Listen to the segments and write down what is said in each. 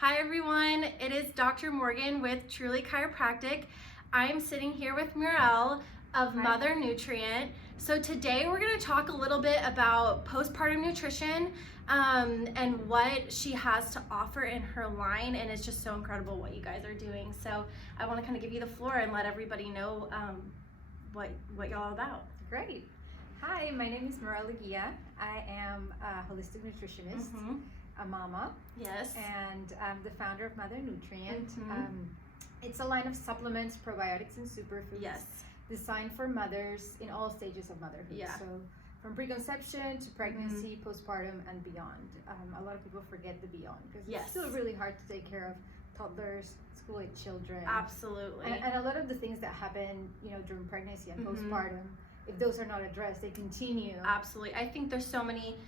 Hi everyone, it is Dr. Morgan with Truly Chiropractic. I'm sitting here with Muriel of Hi. Mother Nutrient. So today we're going to talk a little bit about postpartum nutrition and what she has to offer in her line, and it's just so incredible what you guys are doing. So I want to kind of give you the floor and let everybody know what y'all are about. Great. Hi, my name is Muriel Leguia. I am a holistic nutritionist, a mama, Yes. and I'm the founder of Mother Nutrient. Mhm. It's a line of supplements, probiotics, and superfoods Yes. designed for mothers in all stages of motherhood. Yeah. So from preconception to pregnancy, postpartum, and beyond. A lot of people forget the beyond because Yes. it's still really hard to take care of toddlers, school-age children. Absolutely. And a lot of the things that happen, during pregnancy and Mhm. postpartum, if those are not addressed, they continue. Absolutely. I think there's so many,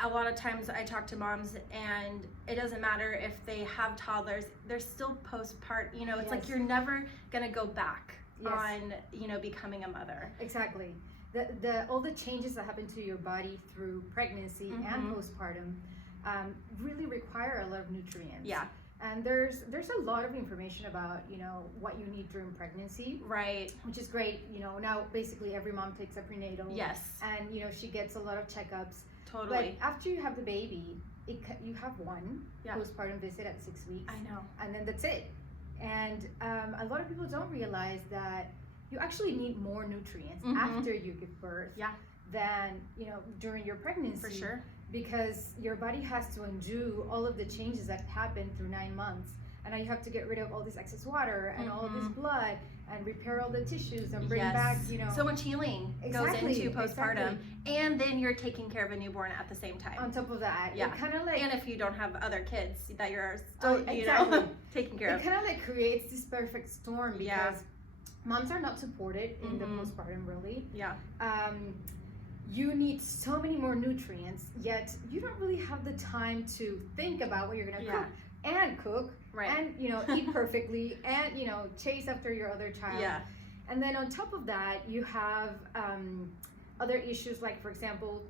a lot of times I talk to moms and it doesn't matter if they have toddlers, they're still postpartum, it's like Yes. you're never going to go back Yes. on, becoming a mother. Exactly. All the changes that happen to your body through pregnancy and postpartum really require a lot of nutrients. Yeah. And there's a lot of information about, what you need during pregnancy. Right. Which is great. Now basically every mom takes a prenatal. Yes. And, she gets a lot of checkups. Totally. But after you have the baby, you have one postpartum visit at 6 weeks. I know. And then that's it. And a lot of people don't realize that you actually need more nutrients after you give birth than during your pregnancy. For sure. Because your body has to undo all of the changes that happen through 9 months. And now you have to get rid of all this excess water and all this blood and repair all the tissues and bring back, so much healing goes into postpartum. And then you're taking care of a newborn at the same time. On top of that, Yeah. kind of like, and if you don't have other kids that you're still, exactly. taking care of. It kind of like creates this perfect storm because moms are not supported in the postpartum, really. Yeah. You need so many more nutrients, yet you don't really have the time to think about what you're gonna cook and eat perfectly and chase after your other child. Yeah. And then on top of that, you have other issues like, for example,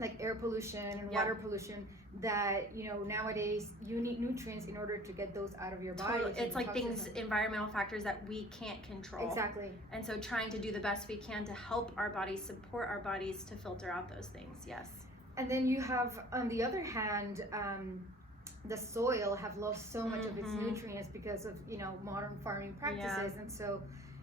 like air pollution and water pollution that nowadays you need nutrients in order to get those out of your body. Totally. It's like things, environmental factors that we can't control. Exactly. And so trying to do the best we can to help our bodies, support our bodies to filter out those things. Yes. And then you have, on the other hand, the soil have lost so much of its nutrients because of modern farming practices. And so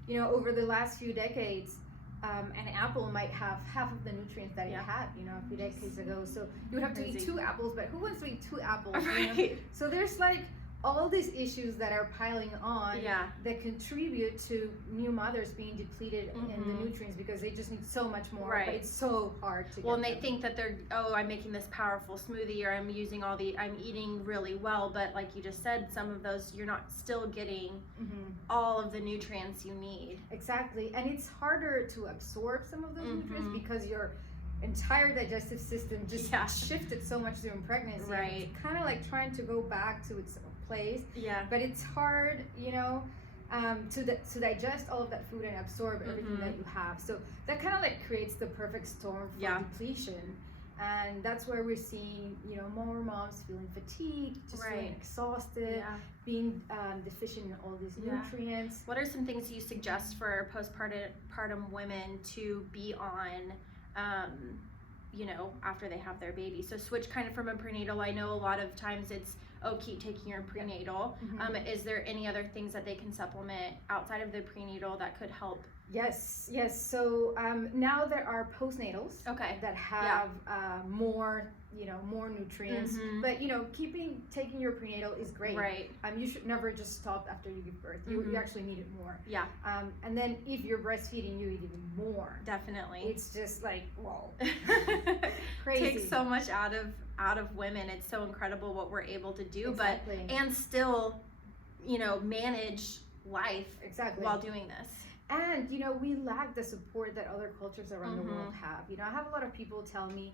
over the last few decades, an apple might have half of the nutrients that it had, a few decades ago. So you would have to eat 2 apples, but who wants to eat 2 apples? Right. So there's like all these issues that are piling on that contribute to new mothers being depleted in the nutrients because they just need so much more. But it's so hard to Well, and get they think that they're, I'm making this powerful smoothie, or I'm eating really well, but like you just said, some of those you're not still getting all of the nutrients you need. Exactly. And it's harder to absorb some of those nutrients because your entire digestive system just shifted so much during pregnancy. Right. It's kind of like trying to go back to its place. Yeah. But it's hard, to digest all of that food and absorb everything that you have. So that kind of like creates the perfect storm for depletion. And that's where we're seeing, more moms feeling fatigued, just feeling exhausted, being deficient in all these nutrients. What are some things you suggest for postpartum women to be on, after they have their baby? So switch kind of from a prenatal. I know a lot of times it's, keep taking your prenatal. Is there any other things that they can supplement outside of the prenatal that could help? Yes. So now there are postnatals that have more nutrients. But taking your prenatal is great. Right. You should never just stop after you give birth. You actually need it more. Yeah. And then if you're breastfeeding, you need even more. Definitely. It's just like, whoa. Crazy. Takes so much out of women. It's so incredible what we're able to do, but and still, manage life while doing this. And we lack the support that other cultures around the world have. I have a lot of people tell me,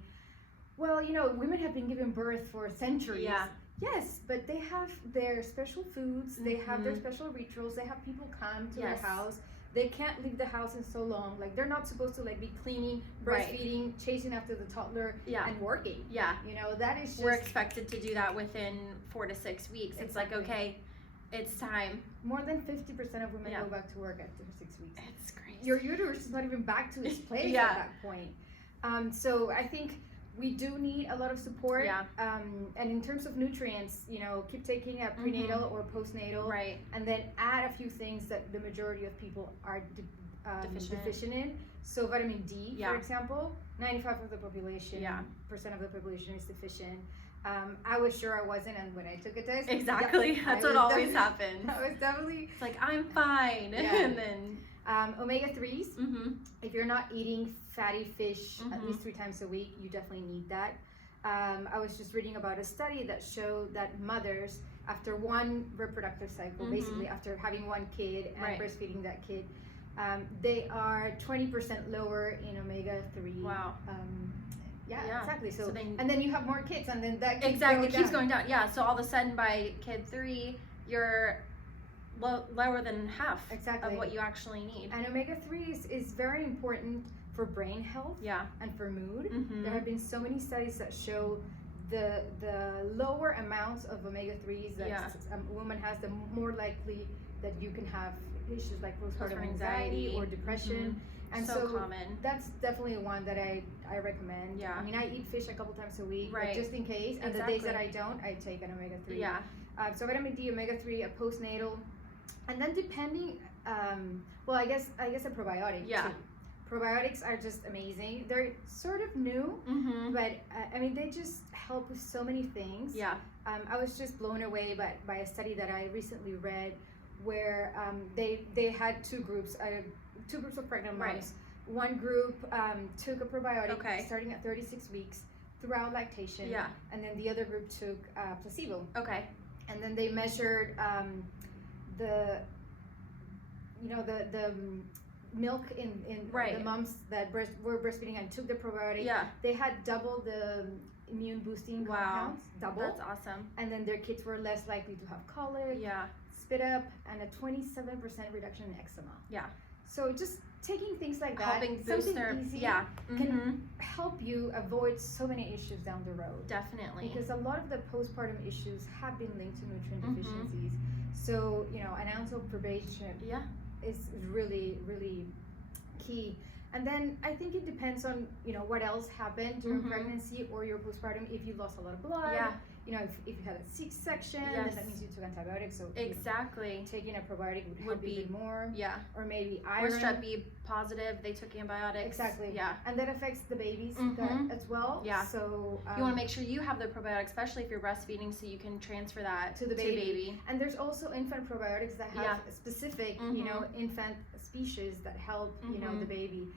well, women have been giving birth for centuries. Yeah. Yes, but they have their special foods, they have their special rituals, they have people come to their house, they can't leave the house in so long. Like they're not supposed to like be cleaning, breastfeeding, chasing after the toddler, and working. Yeah. You know, that is just, we're expected to do that within 4 to 6 weeks. It's like, okay, it's time. More than 50% of women go back to work after 6 weeks. It's crazy. Your uterus is not even back to its place at that point. So I think we do need a lot of support. And in terms of nutrients, you know, keep taking a prenatal or postnatal. And then add a few things that the majority of people are deficient in. So vitamin D, for example, 95% of the population is deficient. I was sure I wasn't, and when I took a test, that's what always happens. I was definitely, it's like, I'm fine. And then omega-3s, if you're not eating fatty fish at least 3 times a week, you definitely need that. I was just reading about a study that showed that mothers, after one reproductive cycle, basically after having one kid and breastfeeding that kid, they are 20% lower in omega-3. Wow. Exactly. So and then you have more kids, and then that keeps going down. So all of a sudden, by kid 3, you're lower than half of what you actually need. And omega-3 is very important for brain health and for mood. There have been so many studies that show the lower amounts of omega-3s that a woman has, the more likely that you can have issues like postpartum anxiety or depression. And so common. That's definitely one that I recommend. I mean, I eat fish a couple times a week, but just in case. And the days that I don't, I take an omega-3. So vitamin D, omega-3, a postnatal, and then depending, I guess a probiotic too. Probiotics are just amazing. They're sort of new, but I mean, they just help with so many things. I was just blown away by a study that I recently read, where they had two groups of pregnant moms. One group took a probiotic starting at 36 weeks throughout lactation, and then the other group took placebo. And then they measured the milk in the moms that were breastfeeding and took the probiotic. They had double the immune boosting compounds. Double. That's awesome. And then their kids were less likely to have colic, spit up, and a 27% reduction in eczema. So just taking things like that, helping boost their easy, can help you avoid so many issues down the road. Definitely. Because a lot of the postpartum issues have been linked to nutrient deficiencies. So, you know, an ounce of prevention is really, really key. And then I think it depends on, you know, what else happened during pregnancy or your postpartum. If you lost a lot of blood, you know, if you had a C-section, then that means you took antibiotics. So taking a probiotic would help you a bit more. Or maybe iron. Or strep B positive, they took antibiotics. And that affects the babies as well. So you want to make sure you have the probiotic, especially if you're breastfeeding, so you can transfer that to the baby. And there's also infant probiotics that have specific, you know, infant species that help, you know, the baby.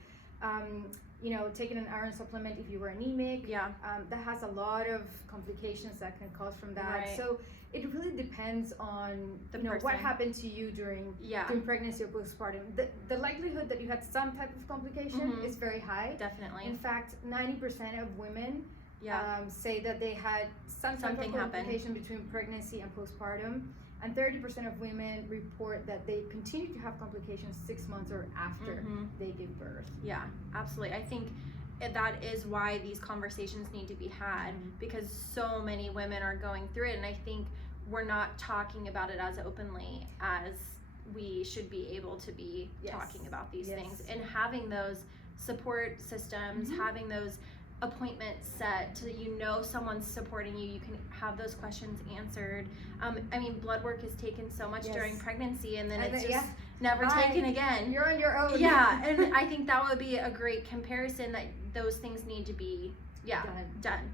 You know, taking an iron supplement if you were anemic, that has a lot of complications that can cause from that. So it really depends on what happened to you during pregnancy or postpartum. The likelihood that you had some type of complication is very high. Definitely. In fact, 90% of women say that they had some type of complication between pregnancy and postpartum. And 30% of women report that they continue to have complications 6 months or after they give birth. Yeah, absolutely. I think that is why these conversations need to be had, because so many women are going through it, and I think we're not talking about it as openly as we should be able to be talking about these things, and having those support systems, having those appointments set so that you know someone's supporting you, you can have those questions answered. I mean, blood work is taken so much during pregnancy, and then it's just never taken again. You're on your own. And I think that would be a great comparison, that those things need to be done.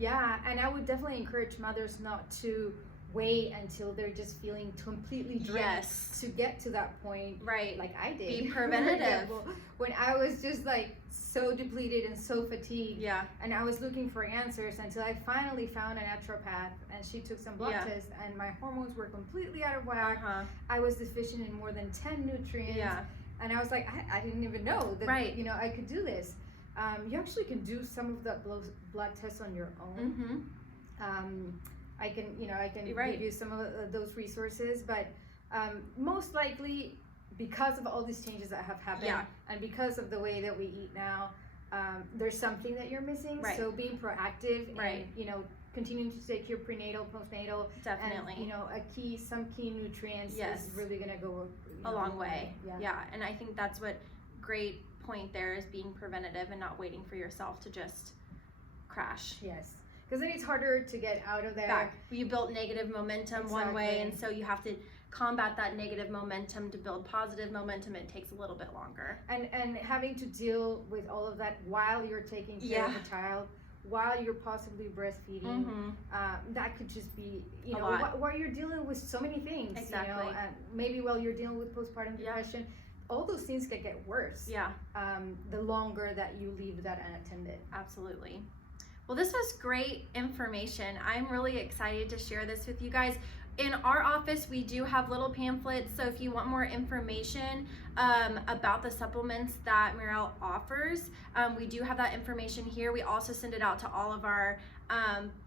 And I would definitely encourage mothers not to wait until they're just feeling completely drained to get to that point, like I did. Be preventative. When I was just like so depleted and so fatigued, and I was looking for answers until I finally found a naturopath, and she took some blood tests, and my hormones were completely out of whack. I was deficient in more than 10 nutrients, and I was like, I didn't even know that you know, I could do this. You actually can do some of the blood tests on your own. I can give you some of those resources, but most likely because of all these changes that have happened, Yeah. and because of the way that we eat now, there's something that you're missing. Right. So being proactive, Right. and continuing to take your prenatal, postnatal, Definitely. and some key nutrients Yes. is really gonna go A long way. Yeah. And I think that's what great point there is, being preventative and not waiting for yourself to just crash. Yes, because then it's harder to get out of there. Back. You built negative momentum one way, Exactly. and so you have to combat that negative momentum to build positive momentum. It takes a little bit longer. And having to deal with all of that while you're taking care of Yeah. a child, while you're possibly breastfeeding, that could just be, A lot. while you're dealing with so many things. Exactly. And maybe while you're dealing with postpartum Yeah. depression, all those things can get worse. Yeah, The longer that you leave that unattended. absolutely. Well, this was great information. I'm really excited to share this with you guys. In our office, we do have little pamphlets, so if you want more information about the supplements that Mirelle offers, we do have that information here. We also send it out to all of our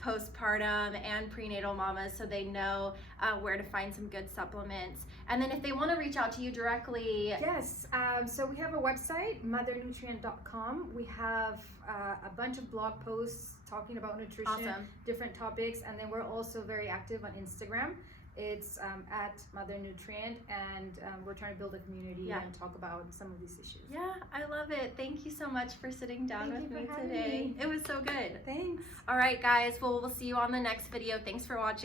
postpartum and prenatal mamas, so they know where to find some good supplements. And then if they want to reach out to you directly, Yes, so we have a website, mothernutrient.com. We have a bunch of blog posts talking about nutrition, awesome. different topics, and then we're also very active on Instagram. It's at Mother Nutrient, and we're trying to build a community Yeah. and talk about some of these issues. Yeah, I love it. Thank you so much for sitting down Thank with you me for having today. me. It was so good. Thanks. All right, guys. Well, we'll see you on the next video. Thanks for watching.